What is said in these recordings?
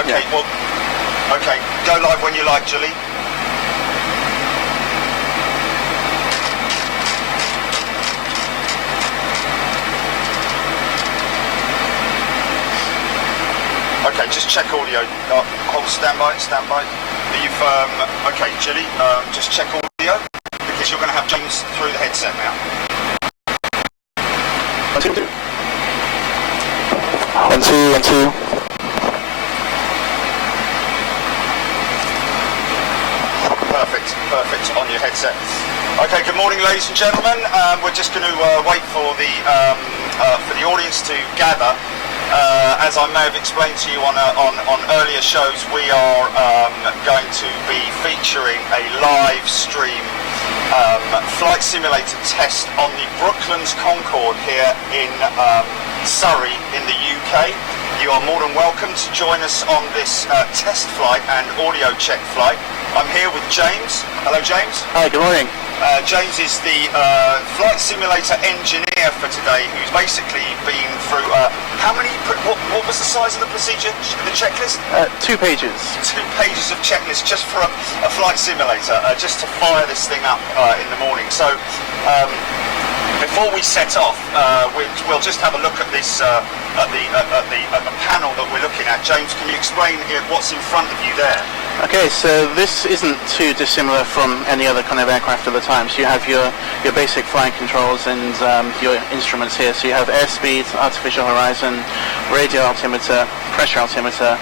Okay, well, okay, go live when you like, Julie. Okay, just check audio. Hold, stand by. You've, okay, Julie, just check audio, because you're going to have James through the headset now. 1, 2, 1, 2. Perfect, on your headset. Okay, good morning, ladies and gentlemen. We're just going to wait for the audience to gather. As I may have explained to you on earlier shows, we are going to be featuring a live stream flight simulator test on the Brooklands Concorde here in Surrey in the UK. You are more than welcome to join us on this test flight and audio check flight. I'm here with James. Hello, James. Hi, good morning. James is the flight simulator engineer for today, who's basically been through how many? What was the size of the procedure, the checklist? 2 pages. 2 pages of checklist just for a flight simulator, just to fire this thing up in the morning. So before we set off, we'll just have a look at this at the panel that we're looking at. James, can you explain what's in front of you there? Okay, so this isn't too dissimilar from any other kind of aircraft at the time. So you have your basic flying controls and your instruments here. So you have airspeed, artificial horizon, radio altimeter, pressure altimeter,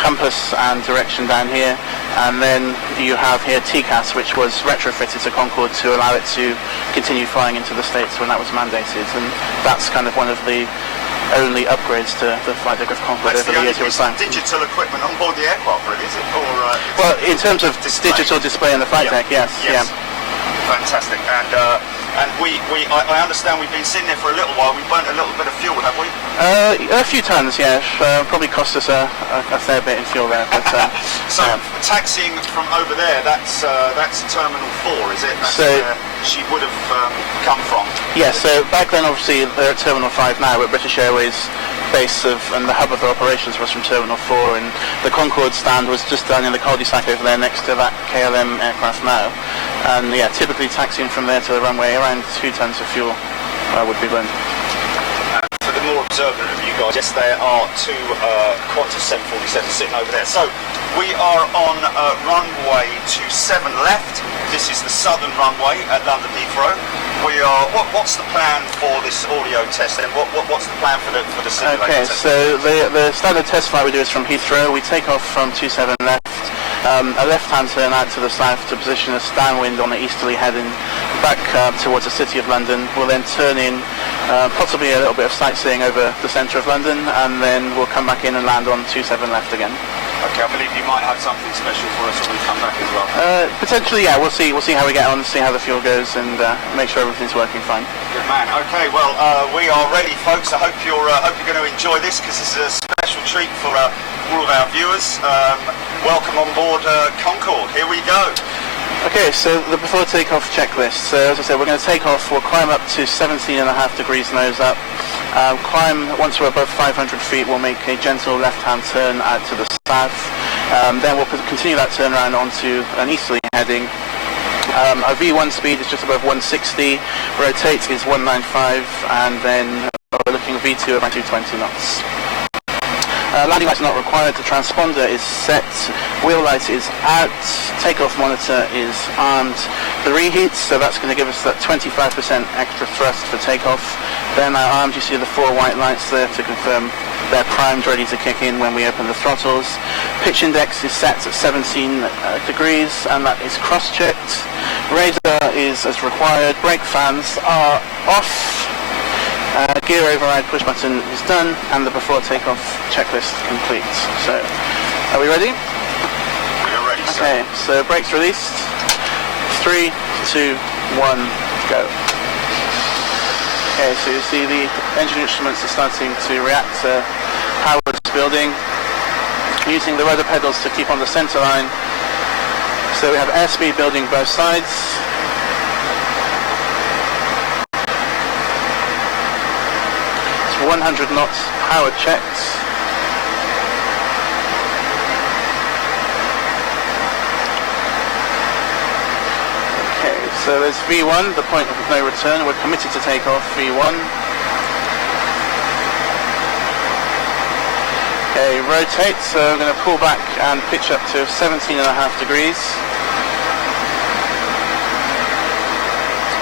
compass and direction down here. And then you have here TCAS, which was retrofitted to Concorde to allow it to continue flying into the States when that was mandated. And that's kind of one of the only upgrades to the flight deck of Concorde over the years it was flying. Digital equipment on board the aircraft, really, is it? Or, well, in terms of digital display on the flight deck, yes. Yeah. Fantastic. And I understand we've been sitting there for a little while. We've burnt a little bit of fuel, have we? A few tons, yeah. Probably cost us a fair bit in fuel there. But, so taxiing from over there, that's Terminal 4, is it? That's where she would have come from. Yeah. So back then, obviously, they're at Terminal 5 now, but British Airways base and the hub of their operations was from Terminal 4, and the Concorde stand was just down in the cul-de-sac over there next to that KLM aircraft now. And yeah, typically taxiing from there to the runway, around 2 tons of fuel would be burned. For the more observant of you guys, yes, there are 2 Qantas 747s sitting over there. So we are on runway 27 left. This is the southern runway at London Heathrow. We are. What's the plan for this audio test, and what's the plan for the simulator? Okay, test? so the standard test flight we do is from Heathrow. We take off from 27 left. A left-hand turn out to the south to position us downwind on the easterly heading back towards the city of London. We'll then turn in, possibly a little bit of sightseeing over the centre of London, and then we'll come back in and land on 27 left again. Okay, I believe you might have something special for us when we come back as well. Potentially, yeah. We'll see how we get on, see how the fuel goes, and make sure everything's working fine. Good man. Okay, well, we are ready, folks. I hope you're going to enjoy this, because this is a special treat for all of our viewers. Welcome on board Concorde. Here we go. Okay, so the before takeoff checklist. So as I said, we're going to take off. We'll climb up to 17.5 degrees nose up. Climb once we're above 500 feet. We'll make a gentle left-hand turn out to the south. Then we'll continue that turn around onto an easterly heading. Our V1 speed is just above 160. Rotate is 195, and then we're looking at V2 about 220 knots. Landing lights are not required. The transponder is set. Wheel light is out. Takeoff monitor is armed. The reheat, so that's going to give us that 25% extra thrust for takeoff. Then our arms, you see the 4 white lights there to confirm they're primed, ready to kick in when we open the throttles. Pitch index is set at 17 degrees, and that is cross-checked. Radar is as required. Brake fans are off. Gear override push button is done, and the before takeoff checklist complete. So, are we ready? We are ready, sir. Okay, so brakes released. 3, 2, 1, go. Okay, so you see the engine instruments are starting to react to power it's building. Using the rudder pedals to keep on the center line. So we have airspeed building both sides. 100 knots, power checked. So there's V1, the point of no return. We're committed to take off V1. Okay, rotate, so I'm going to pull back and pitch up to 17.5 degrees.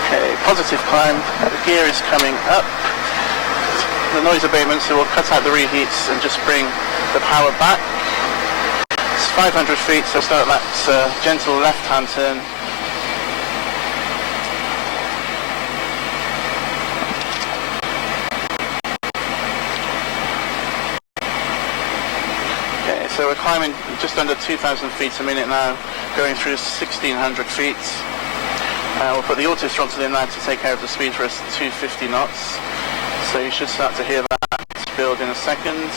Okay, positive climb, the gear is coming up. The noise abatement, so we'll cut out the reheats and just bring the power back. It's 500 feet, so start that gentle left-hand turn. Okay, so we're climbing just under 2,000 feet a minute now, going through 1,600 feet. We'll put the auto throttle in now to take care of the speed for us, 250 knots. So you should start to hear that build in a second.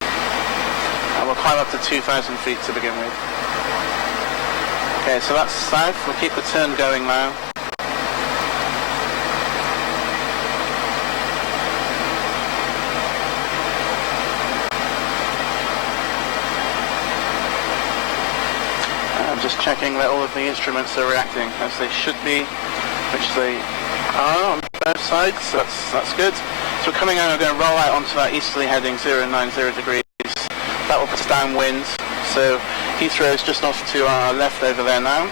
And we'll climb up to 2,000 feet to begin with. Okay, so that's south. We'll keep the turn going now. Just checking that all of the instruments are reacting as they should be, which they are on both sides, so that's good. So we're coming out, we're going to roll out onto that easterly heading 090 degrees. That will put us downwind, so Heathrow is just off to our left over there now.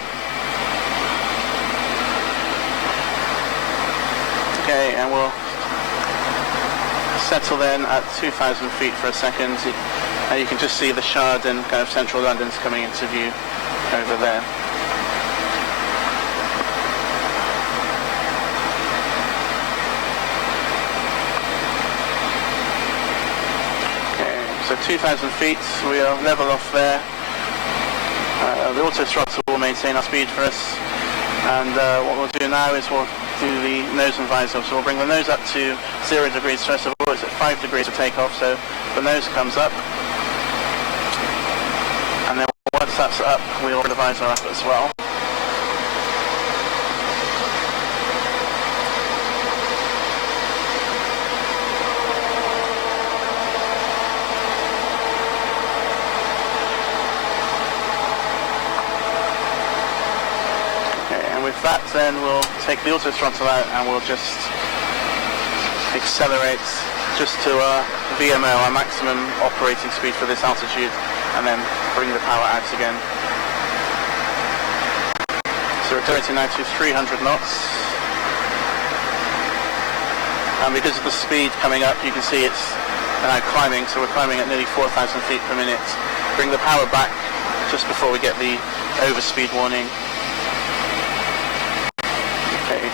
Okay, and we'll settle then at 2,000 feet for a second. And you can just see the Shard and kind of central London's coming into view over there. Okay, so 2,000 feet, we are level off there. The auto throttle will maintain our speed for us, and what we'll do now is we'll do the nose and visor. So we'll bring the nose up to 0 degrees first of all. It's at 5 degrees of takeoff, so the nose comes up. And then once that's up, we'll bring the visor up as well. Okay, and with that then we'll take the auto throttle out and we'll just accelerate just to our VMO, our maximum operating speed for this altitude, and then bring the power out again. So we're accelerating now to 300 knots. And because of the speed coming up, you can see it's now climbing, so we're climbing at nearly 4,000 feet per minute. Bring the power back just before we get the overspeed warning. Okay.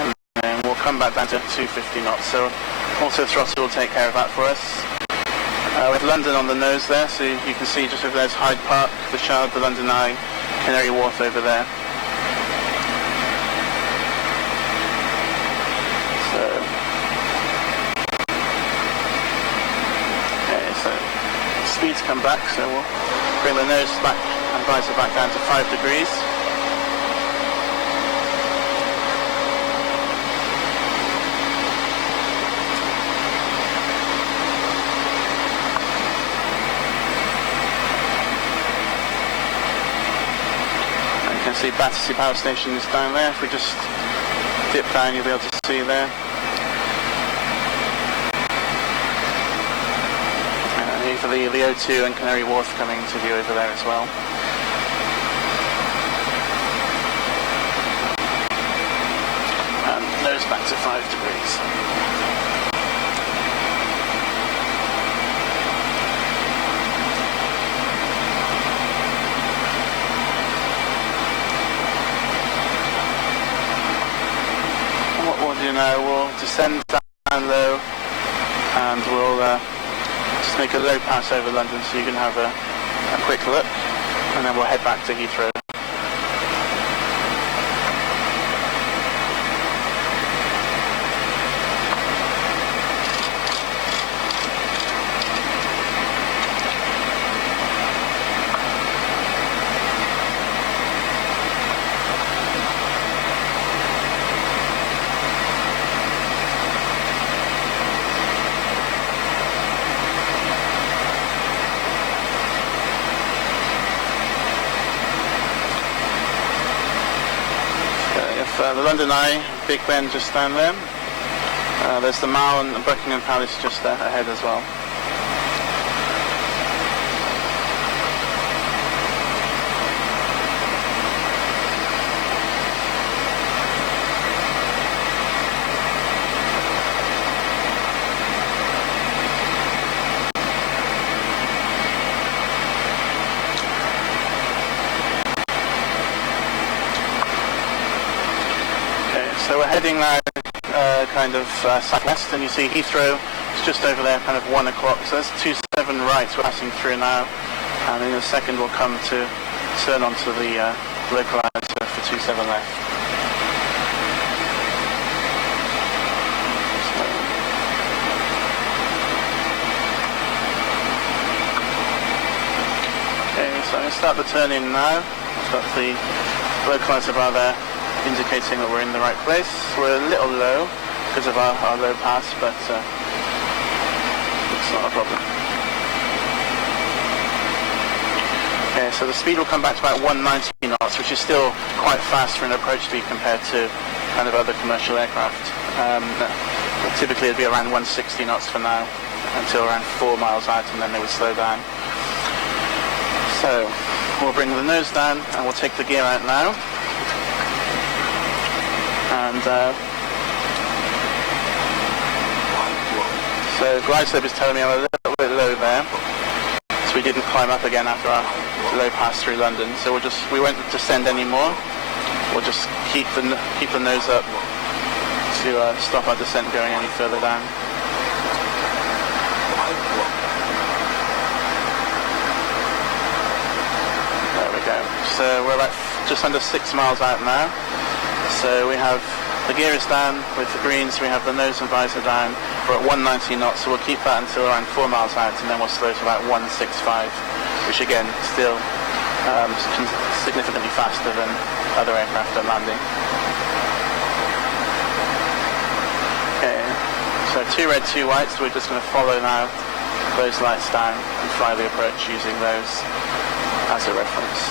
And then we'll come back down to 250 knots. So auto throttle will take care of that for us. With London on the nose there, so you can see just over there's Hyde Park, the Shard, the London Eye, Canary Wharf over there. So, okay, so speeds come back, so we'll bring the nose back and visor back down to 5 degrees. See Battersea Power Station is down there. If we just dip down, you'll be able to see there. And for the O2 and Canary Wharf coming into view over there as well. And nose back to 5 degrees. Now we'll descend down low and we'll just make a low pass over London so you can have a quick look, and then we'll head back to Heathrow. the London Eye, Big Ben just down there. There's the Mall and the Buckingham Palace just ahead as well. So we're heading now kind of southwest, and you see Heathrow is just over there, kind of 1 o'clock. So that's 27 right we're passing through now, and in a second we'll come to turn onto the local answer for 27 left. Okay, so I'm going to start the turn in now. I've got the local answer bar there, indicating that we're in the right place. We're a little low because of our low pass, but it's not a problem. Okay, so the speed will come back to about 190 knots, which is still quite fast for an approach speed compared to kind of other commercial aircraft. Typically it'd be around 160 knots for now, until around 4 miles out, and then they would slow down. So we'll bring the nose down, and we'll take the gear out now. And so glide slope is telling me I'm a little bit low there, so we didn't climb up again after our low pass through London. So we won't descend anymore. We'll just keep the nose up to stop our descent going any further down. There we go. So we're about just under 6 miles out now. So we have the gear is down with the greens, we have the nose and visor down. We're at 190 knots, so we'll keep that until around 4 miles out, and then we'll slow to about 165, which again, still significantly faster than other aircraft at landing. Okay, so 2 red, 2 white, so we're just going to follow now those lights down and fly the approach using those as a reference.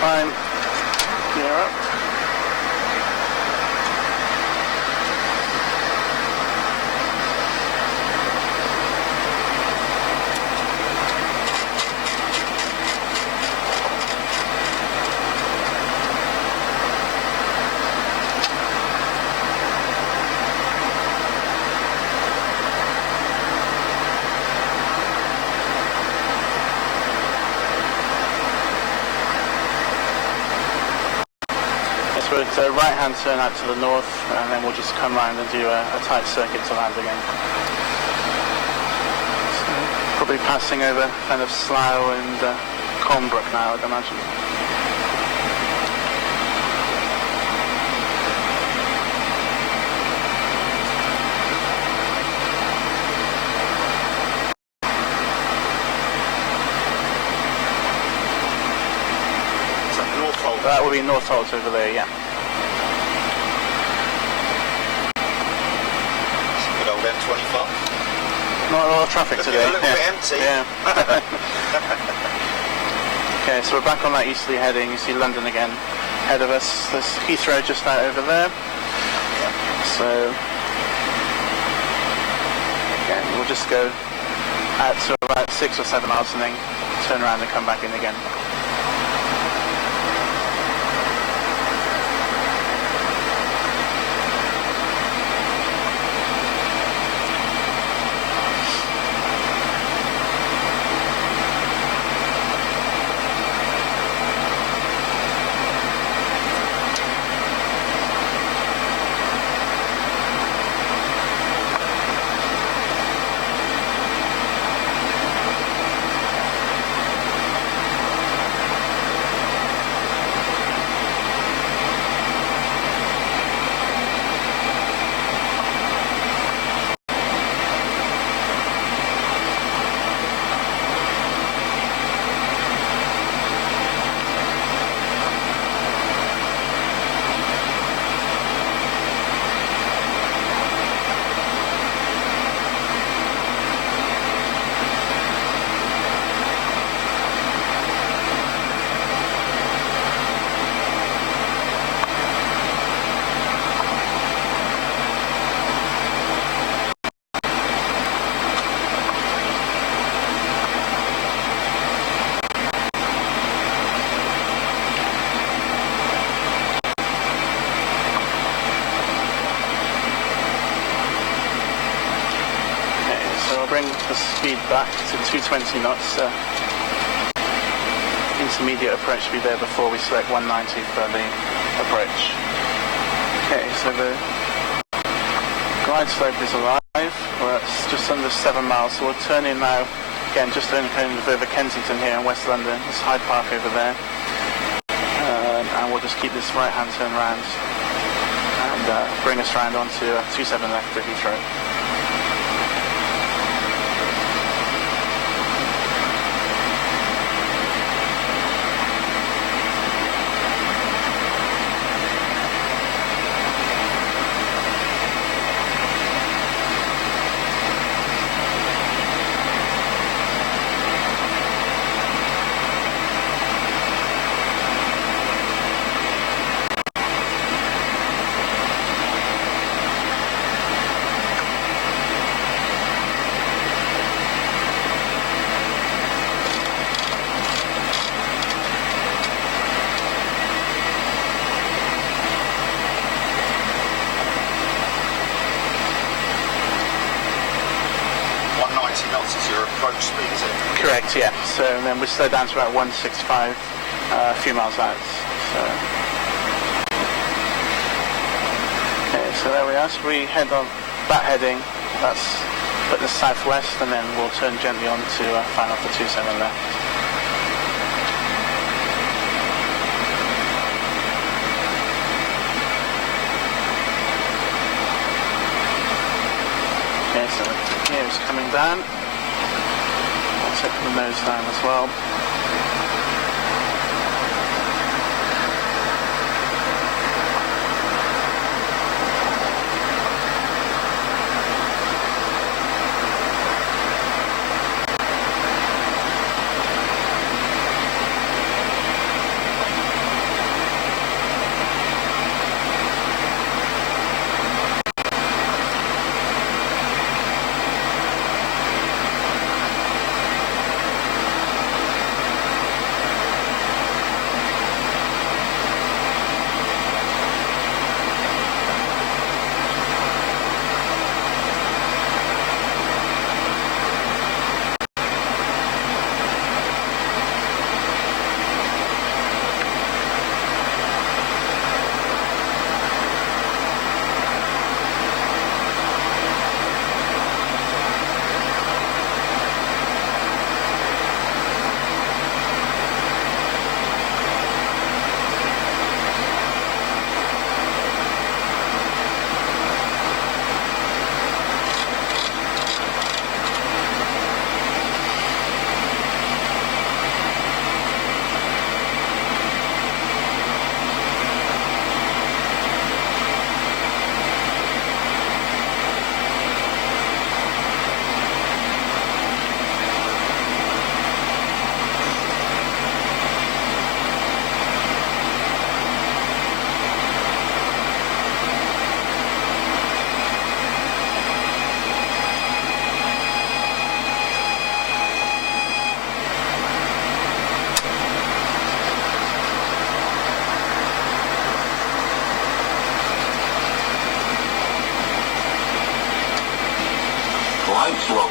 Climb, gear up. It's a right-hand turn out to the north, and then we'll just come round and do a tight circuit to land again. So, probably passing over kind of Slough and Colnbrook now, I'd imagine. That will be North Holt over there, yeah. Good old M25. Not a lot of traffic today. A little bit empty. Yeah. Okay, so we're back on that easterly heading. You see London again ahead of us. There's Heathrow just out over there. So again, we'll just go out to about 6 or 7 miles and then turn around and come back in again. Bring the speed back to 220 knots. Intermediate approach should be there before we select 190 for the approach. Okay, so the glide slope is alive. We're at just under 7 miles, so we'll turn in now. Again, just turning over Kensington here in West London. There's Hyde Park over there. And we'll just keep this right-hand turn round and bring us round onto 27 left to Heathrow. Approach speed, is it? Correct, yeah. So and then we slow down to about 165 a few miles out. So, okay, so there we are. So we head on that heading. That's put the southwest, and then we'll turn gently on to find off the 27 left. Okay, so the gear is coming down. Take the nose down as well. slow.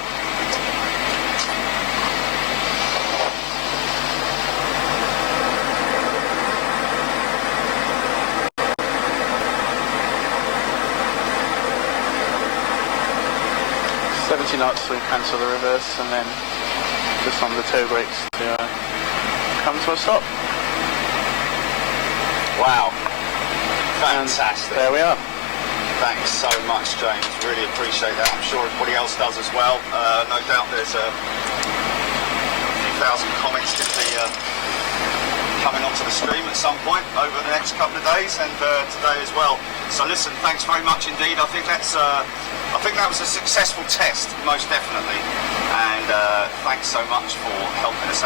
Knots to cancel the reverse, and then just on the toe brakes to come to a stop. Wow, fantastic. And there we are. Thanks so much, James. Really appreciate that. I'm sure everybody else does as well. No doubt there's a few thousand comments going to be coming onto the stream at some point over the next couple of days, and today as well. So listen, thanks very much indeed. I think that was a successful test, most definitely. And thanks so much for helping us out.